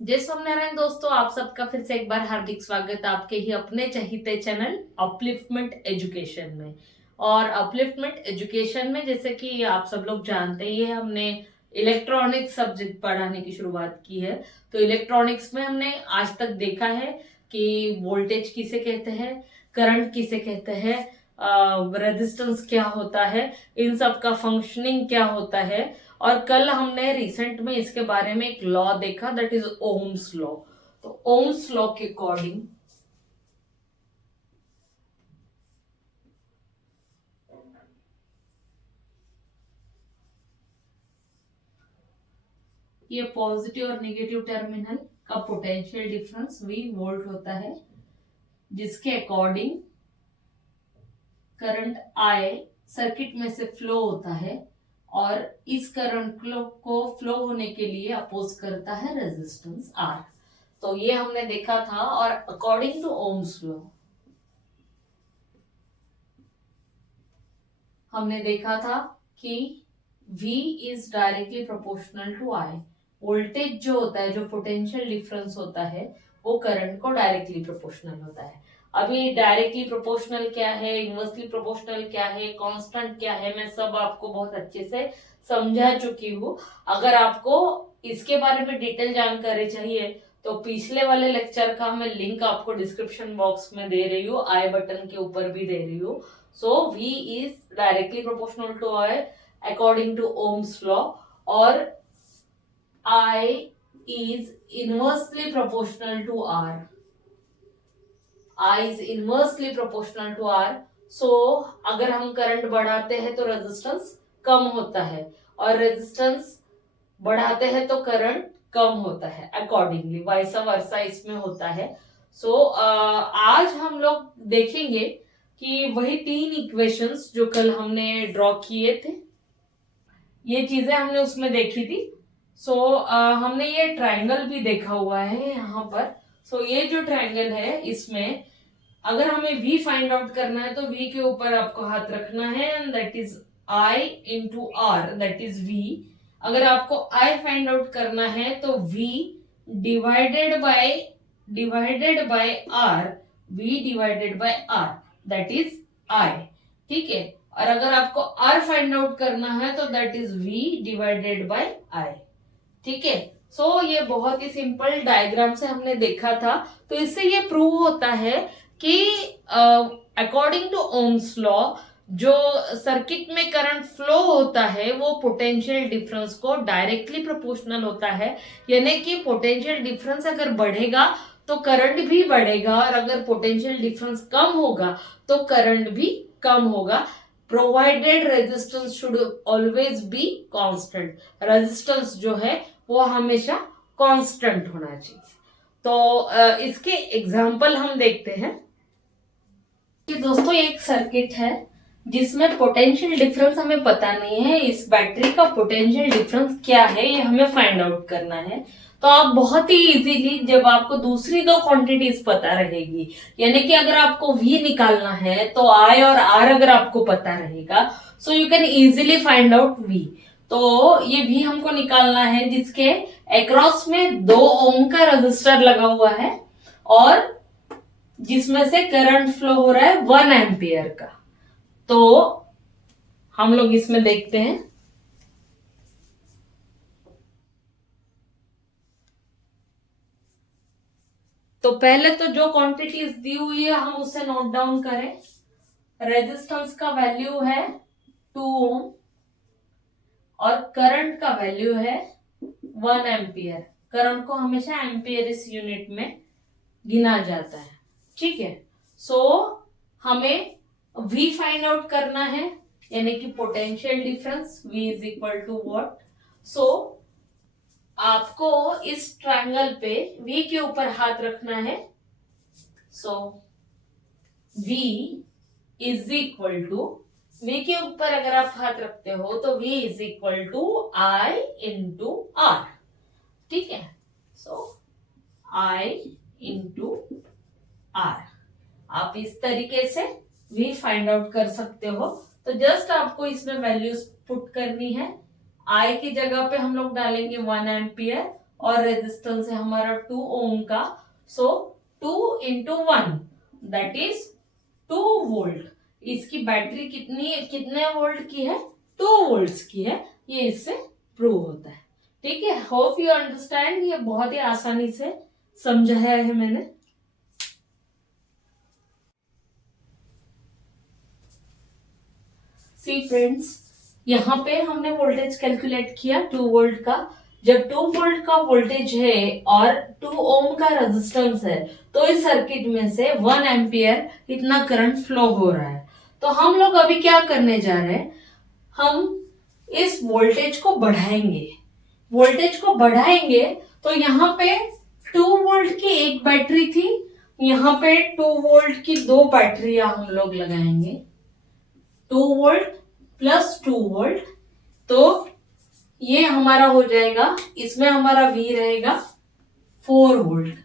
जय स्वामीनारायण दोस्तों, आप सबका फिर से एक बार हार्दिक स्वागत है आपके ही अपने चहीते चैनल अपलिफ्टमेंट एजुकेशन में। और अपलिफ्टमेंट एजुकेशन में जैसे कि आप सब लोग जानते ही है, हमने इलेक्ट्रॉनिक्स सब्जेक्ट पढ़ाने की शुरुआत की है। तो इलेक्ट्रॉनिक्स में हमने आज तक देखा है कि वोल्टेज किसे कहते हैं, करंट किसे कहते हैं, रेजिस्टेंस क्या होता है, इन सब का फंक्शनिंग क्या होता है। और कल हमने रिसेंट में इसके बारे में एक लॉ देखा, दैट इज ओम्स लॉ। तो ओम्स लॉ के अकॉर्डिंग ये पॉजिटिव और नेगेटिव टर्मिनल का पोटेंशियल डिफरेंस V वोल्ट होता है, जिसके अकॉर्डिंग करंट I सर्किट में से फ्लो होता है और इस करंट को फ्लो होने के लिए अपोज करता है रेजिस्टेंस R। तो ये हमने देखा था। और अकॉर्डिंग टू ओम्स लॉ हमने देखा था कि V is directly proportional to I। Voltage जो होता है, जो पोटेंशियल डिफरेंस होता है, वो करंट को डायरेक्टली प्रोपोर्शनल होता है। अभी डायरेक्टली प्रोपोर्शनल क्या है, इनवर्सली प्रोपोर्शनल क्या है, कांस्टेंट क्या है, मैं सब आपको बहुत अच्छे से समझा चुकी हूँ। अगर आपको इसके बारे में डिटेल जानकारी चाहिए तो पिछले वाले लेक्चर का मैं लिंक आपको डिस्क्रिप्शन बॉक्स में दे रही हूँ, आई बटन के ऊपर भी दे रही हूँ। So V is directly proportional to I according to Ohm's law, और I is inversely proportional to R. I is inversely proportional to R. So अगर हम करंट बढ़ाते हैं तो रेजिस्टेंस कम होता है, और रेजिस्टेंस बढ़ाते हैं तो करंट कम होता है। अकॉर्डिंगली वाइस वर्सा इसमें होता है। आज हम लोग देखेंगे कि वही तीन इक्वेशंस जो कल हमने ड्रॉ किए थे, ये चीजें हमने उसमें देखी थी। हमने ये ट्रायंगल भी देखा हुआ है यहाँ पर। ये जो ट्रायंगल है, इसमें अगर हमें V फाइंड आउट करना है तो V के ऊपर आपको हाथ रखना है, and that is I into R, that is V। अगर आपको I फाइंड आउट करना है तो V divided by R, V divided by R, that is I। ठीक है। और अगर आपको R फाइंड आउट करना है तो that is V divided bye I। ठीक है। ये बहुत ही सिंपल डायग्राम से हमने देखा था। तो इससे ये प्रूव होता है कि अकॉर्डिंग टू ओम्स लॉ जो सर्किट में करंट फ्लो होता है वो पोटेंशियल डिफरेंस को डायरेक्टली प्रोपोर्शनल होता है। यानी कि पोटेंशियल डिफरेंस अगर बढ़ेगा तो करंट भी बढ़ेगा, और अगर पोटेंशियल डिफरेंस कम होगा तो करंट भी कम होगा, provided resistance should always be constant. Resistance जो है वो हमेशा कांस्टेंट होना चाहिए। तो इसके एग्जाम्पल हम देखते हैं कि दोस्तों एक सर्किट है जिसमें पोटेंशियल डिफरेंस हमें पता नहीं है। इस बैटरी का पोटेंशियल डिफरेंस क्या है ये हमें फाइंड आउट करना है। तो आप बहुत ही इजीली, जब आपको दूसरी दो क्वांटिटीज पता रहेगी, यानी कि अगर आपको V निकालना है तो I और R अगर आपको पता रहेगा, सो you can easily find out V। तो ये V हमको निकालना है जिसके अक्रॉस में 2 ओम का रजिस्टर लगा हुआ है, और जिसमें से करंट फ्लो हो रहा है 1 एम्पियर का। तो हम लोग इसमें देखते हैं। तो पहले तो जो क्वांटिटीज दी हुई है हम उसे नोट डाउन करें। रेजिस्टेंस का वैल्यू है 2 ओम और करंट का वैल्यू है 1 एम्पियर। करंट को हमेशा एम्पियर इस यूनिट में गिना जाता है। ठीक है। हमें V फाइंड आउट करना है, यानी कि potential difference V is equal to what. आपको इस ट्रायंगल पे V के ऊपर हाथ रखना है। V is equal to, V के ऊपर अगर आप हाथ रखते हो तो V is equal to I into R। ठीक है। I इंटू R, आप इस तरीके से V फाइंड आउट कर सकते हो। तो जस्ट आपको इसमें वैल्यूज पुट करनी है। I की जगह पे हम लोग डालेंगे 1 एम्पियर और रेजिस्टेंस है हमारा 2 ओम का। सो 2 into 1 दैट इज 2 वोल्ट। इसकी बैटरी कितने वोल्ट की है? 2 वोल्ट्स की है। ये इससे प्रूव होता है। ठीक है, होप यू अंडरस्टैंड। ये बहुत ही आसानी से समझाया है मैंने। सी फ्रेंड्स, यहाँ पे हमने वोल्टेज कैलकुलेट किया 2 वोल्ट का। जब 2 वोल्ट का वोल्टेज है और 2 ओम का रेजिस्टेंस है, तो इस सर्किट में से 1 एम्पियर इतना करंट फ्लो हो रहा है। तो हम लोग अभी क्या करने जा रहे हैं, हम इस वोल्टेज को बढ़ाएंगे। वोल्टेज को बढ़ाएंगे तो यहाँ पे 2 वोल्ट की एक बैटरी थी, यहाँ पे 2 वोल्ट की 2 बैटरियां हम लोग लगाएंगे। 2 वोल्ट प्लस 2 वोल्ट, तो ये हमारा हो जाएगा, इसमें हमारा V रहेगा 4 वोल्ट।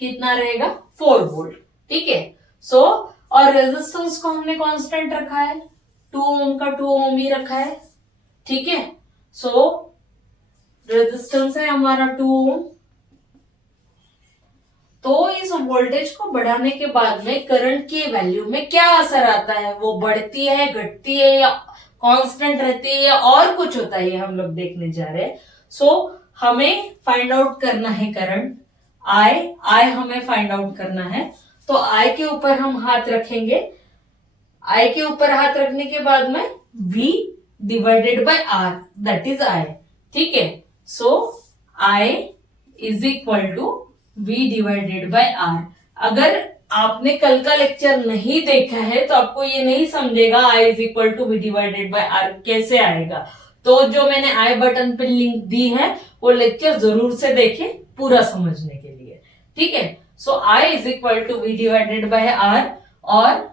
कितना रहेगा? 4 वोल्ट। ठीक है। सो और रेजिस्टेंस को हमने कांस्टेंट रखा है, 2 ओम का 2 ओम ही रखा है। ठीक है। सो रेजिस्टेंस है हमारा 2 ओम। तो इस वोल्टेज को बढ़ाने के बाद में करंट की वैल्यू में क्या असर आता है? वो बढ़ती है, घटती है, या कांस्टेंट रहती है, या और कुछ होता है? ये हम लोग देखने जा रहे हैं। सो हमें फाइंड आउट करना है करंट आई हमें फाइंड आउट करना है। तो आई के ऊपर हम हाथ रखेंगे। आई के ऊपर हाथ रखने के बाद में V divided by R that is I। ठीक है। So I is equal to V divided by R। अगर आपने कल का लेक्चर नहीं देखा है तो आपको ये नहीं समझेगा I is equal to V divided by R कैसे आएगा। तो जो मैंने आई बटन पे लिंक दी है वो लेक्चर जरूर से देखें पूरा समझने के लिए। ठीक है। So I is equal to V divided by R, और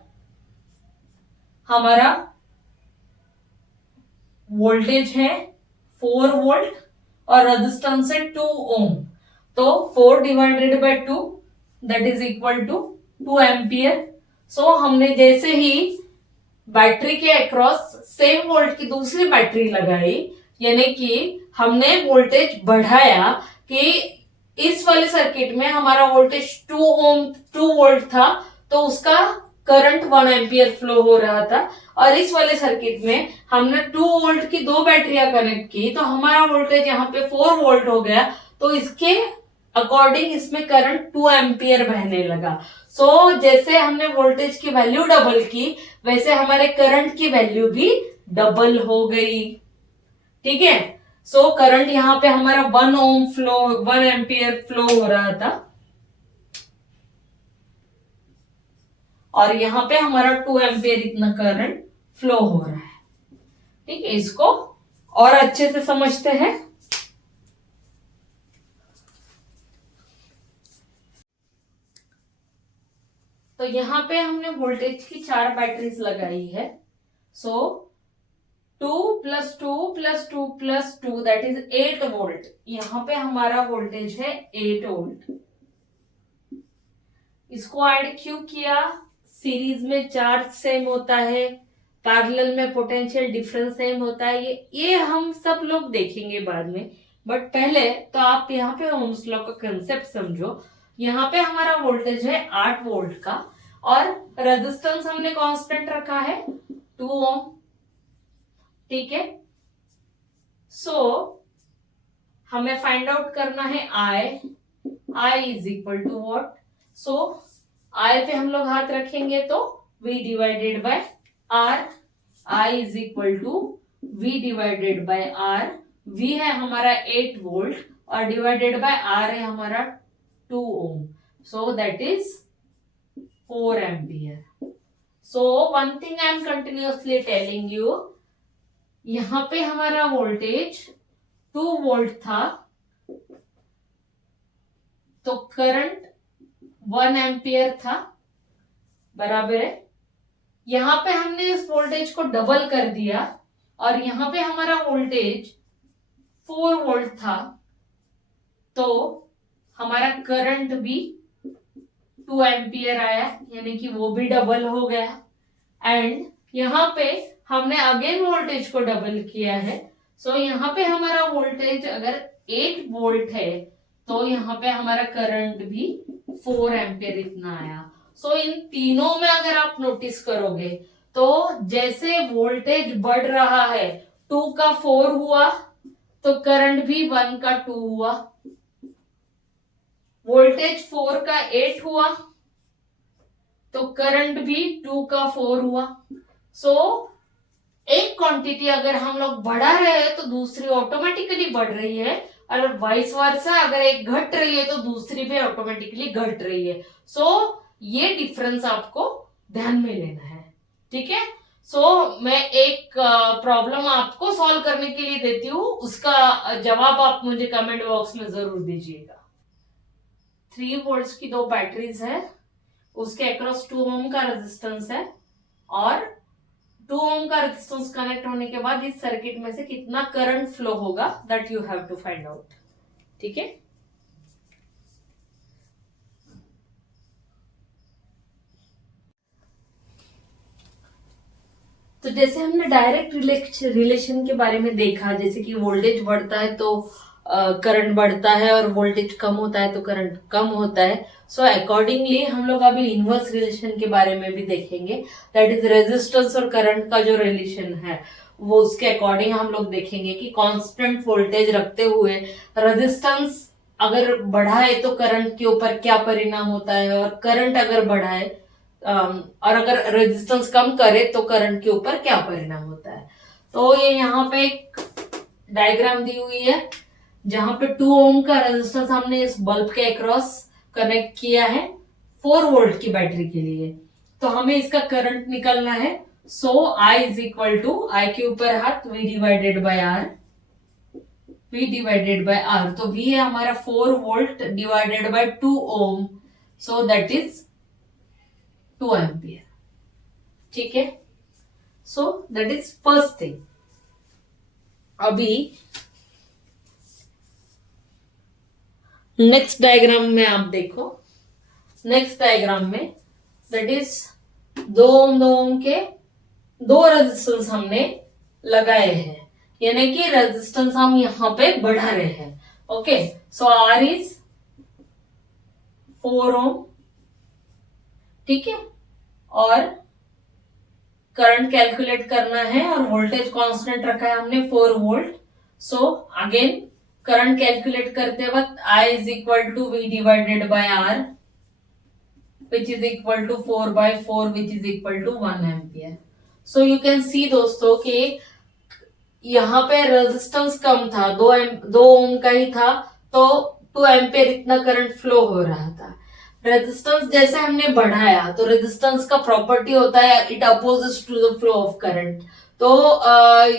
हमारा वोल्टेज है 4 वोल्ट और रेजिस्टेंस है 2 ओम। तो 4 divided by 2 that is equal to 2 ampere. So हमने जैसे ही बैटरी के अक्रॉस सेम वोल्ट की दूसरी बैटरी लगाई, यानी कि हमने वोल्टेज बढ़ाया, कि इस वाले सर्किट में हमारा वोल्टेज 2 वोल्ट था, तो उसका करंट 1 एम्पियर फ्लो हो रहा था। और इस वाले सर्किट में हमने 2 वोल्ट की 2 बैटरियां कनेक्ट की, तो हमारा वोल्टेज यहाँ पे 4 वोल्ट हो गया। तो इसके अकॉर्डिंग इसमें करंट 2 एम्पियर बहने लगा। सो जैसे हमने वोल्टेज की वैल्यू डबल की, वैसे हमारे करंट की वैल्यू भी डबल हो गई। ठीक है। सो करंट यहाँ पे हमारा 1 एम्पियर फ्लो हो रहा था, और यहाँ पे हमारा 2 एम्पियर इतना करंट फ्लो हो रहा है। ठीक है। इसको और अच्छे से समझते हैं। तो यहाँ पे हमने वोल्टेज की 4 बैटरीज लगाई है। सो 2 + 2 + 2 + 2 दैट इज 8 वोल्ट। यहाँ पे हमारा वोल्टेज है 8 वोल्ट। इसको ऐड क्यों किया? सीरीज में चार्ज सेम होता है, पैरेलल में पोटेंशियल डिफरेंस सेम होता है। ये हम सब लोग देखेंगे बाद में, बट पहले तो आप यहाँ पे ओम्स लॉ का कंसेप्ट समझो। यहाँ पे हमारा वोल्टेज है 8 वोल्ट का, और रेजिस्टेंस हमने कांस्टेंट रखा है 2 ओम। ठीक है। सो हमें फाइंड आउट करना है I is equal to what? So I पे हम लोग हाथ रखेंगे तो V divided by R। I is equal to V divided by R। V है हमारा 8 वोल्ट और डिवाइडेड बाय R है हमारा 2 ohm. So that is 4 ampere. So one thing I am continuously telling you, यहाँ पे हमारा वोल्टेज 2 वोल्ट था, तो करंट 1 एम्पियर था, बराबर है। यहाँ पे हमने इस वोल्टेज को डबल कर दिया, और यहाँ पे हमारा वोल्टेज 4 वोल्ट था, तो हमारा करंट भी 2 एम्पियर आया, यानी कि वो भी डबल हो गया। एंड यहाँ पे हमने अगेन वोल्टेज को डबल किया है। सो यहाँ पे हमारा वोल्टेज अगर 8 वोल्ट है तो यहाँ पे हमारा करंट भी 4 एम्पियर इतना आया। सो इन तीनों में अगर आप नोटिस करोगे तो जैसे वोल्टेज बढ़ रहा है 2 का 4 हुआ तो करंट भी 1 का 2 हुआ, वोल्टेज 4 का 8 हुआ तो करंट भी 2 का 4 हुआ। सो एक क्वांटिटी अगर हम लोग बढ़ा रहे हैं तो दूसरी ऑटोमेटिकली बढ़ रही है, और वाइस वर्सा अगर एक घट रही है तो दूसरी भी ऑटोमेटिकली घट रही है। सो ये डिफरेंस आपको ध्यान में लेना है, ठीक है। सो मैं एक प्रॉब्लम आपको सॉल्व करने के लिए देती हूँ, उसका जवाब आप मुझे कमेंट बॉक्स में जरूर दीजिएगा। 3 वोल्ट्स की 2 बैटरीज है, उसके अक्रॉस 2 ओम का रेजिस्टेंस है, और 2 ओम का रेजिस्टेंस कनेक्ट होने के बाद इस सर्किट में से कितना करंट फ्लो होगा that you have to find out, ठीक है। तो जैसे हमने डायरेक्ट रिलेशन के बारे में देखा, जैसे कि वोल्टेज बढ़ता है तो करंट बढ़ता है, और वोल्टेज कम होता है तो करंट कम होता है। सो अकॉर्डिंगली हम लोग अभी इनवर्स रिलेशन के बारे में भी देखेंगे, दैट इज रेजिस्टेंस और करंट का जो रिलेशन है वो उसके अकॉर्डिंग हम लोग देखेंगे कि कांस्टेंट वोल्टेज रखते हुए रेजिस्टेंस अगर बढ़ाए तो करंट के ऊपर क्या परिणाम होता है, और करंट अगर बढ़ाए और अगर रेजिस्टेंस कम करे तो करंट के ऊपर क्या परिणाम होता है। तो ये यहाँ पे एक डायग्राम दी हुई है जहां पे 2 ओम का रेजिस्टेंस हमने इस बल्ब के अक्रॉस कनेक्ट किया है 4 वोल्ट की बैटरी के लिए, तो हमें इसका करंट निकलना है। So I is equal to, I के ऊपर हाथ, V divided by R, V divided by R. तो V है हमारा 4 volt divided by 2 ohm, so that is 2 ampere, ठीक है। So that is first thing. अभी नेक्स्ट डायग्राम में आप देखो, नेक्स्ट डायग्राम में दैट इज 2 ओम के 2 रेजिस्टेंस हमने लगाए हैं, यानी कि रेजिस्टेंस हम यहां पे बढ़ा रहे हैं। ओके, सो आर इज 4 ओम, ठीक है, और करंट कैलकुलेट करना है और वोल्टेज कांस्टेंट रखा है हमने 4 volt. So again current calculate करते वक्त I is equal to V divided by R, which is equal to 4/4, which is equal to 1 ampere. So you can see दोस्तों कि यहाँ पे रेजिस्टेंस कम था, 2 ओम का ही था, तो 2 एम्पियर इतना करंट फ्लो हो रहा था। रेजिस्टेंस जैसे हमने बढ़ाया तो रेजिस्टेंस का प्रॉपर्टी होता है it opposes to the flow of current, तो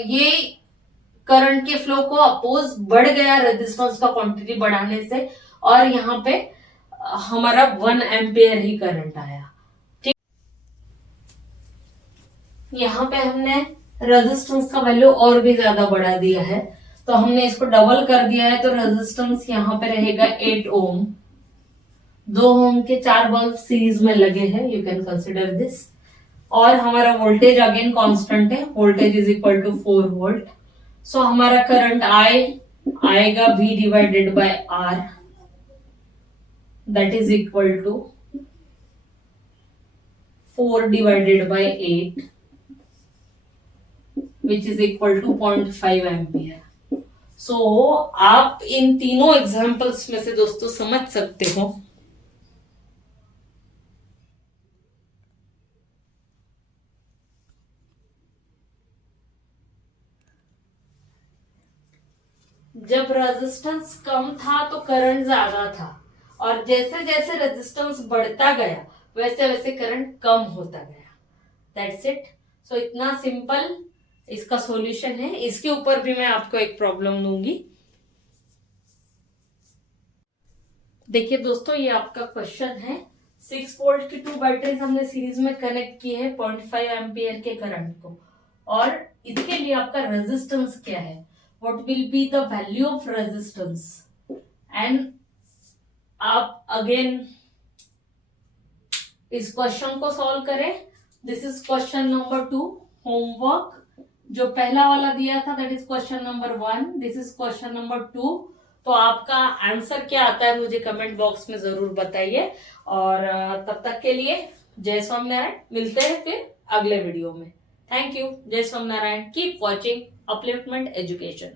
ये करंट के फ्लो को अपोज बढ़ गया रेजिस्टेंस का क्वांटिटी बढ़ाने से, और यहाँ पे हमारा 1 एम्पियर ही करंट आया, ठीक। यहाँ पे हमने रेजिस्टेंस का वैल्यू और भी ज्यादा बढ़ा दिया है, तो हमने इसको डबल कर दिया है, तो रेजिस्टेंस यहाँ पे रहेगा 8 ओम। 2 ओम के 4 बल्ब सीरीज में लगे हैं, यू कैन कंसिडर दिस। और हमारा वोल्टेज अगेन कांस्टेंट है, voltage is equal to 4 volt. So हमारा करंट आएगा V divided by R, that is equal to 4 divided by 8, which is equal to 0.5 ampere. So आप इन तीनों एग्जांपल्स में से दोस्तों समझ सकते हो जब रेजिस्टेंस कम था तो करंट ज्यादा था, और जैसे जैसे रेजिस्टेंस बढ़ता गया वैसे वैसे करंट कम होता गया। That's it. सो इतना सिंपल इसका सॉल्यूशन है। इसके ऊपर भी मैं आपको एक प्रॉब्लम दूंगी। देखिए दोस्तों, ये आपका क्वेश्चन है। 6 वोल्ट की 2 बैटरीज हमने सीरीज में कनेक्ट की है 0.5 एम्पियर के करंट को, और इसके लिए आपका रेजिस्टेंस क्या है, what will be the value of resistance, and आप अगेन इस क्वेश्चन को सॉल्व करें। This is question number 2 homework. जो पहला वाला दिया था that is question number 1, this is question number 2। तो आपका आंसर क्या आता है मुझे कमेंट बॉक्स में जरूर बताइए। और तब तक के लिए जय स्वामीनारायण, मिलते हैं फिर अगले वीडियो में। Thank you. जय Swaminarayan. Keep watching upliftment education.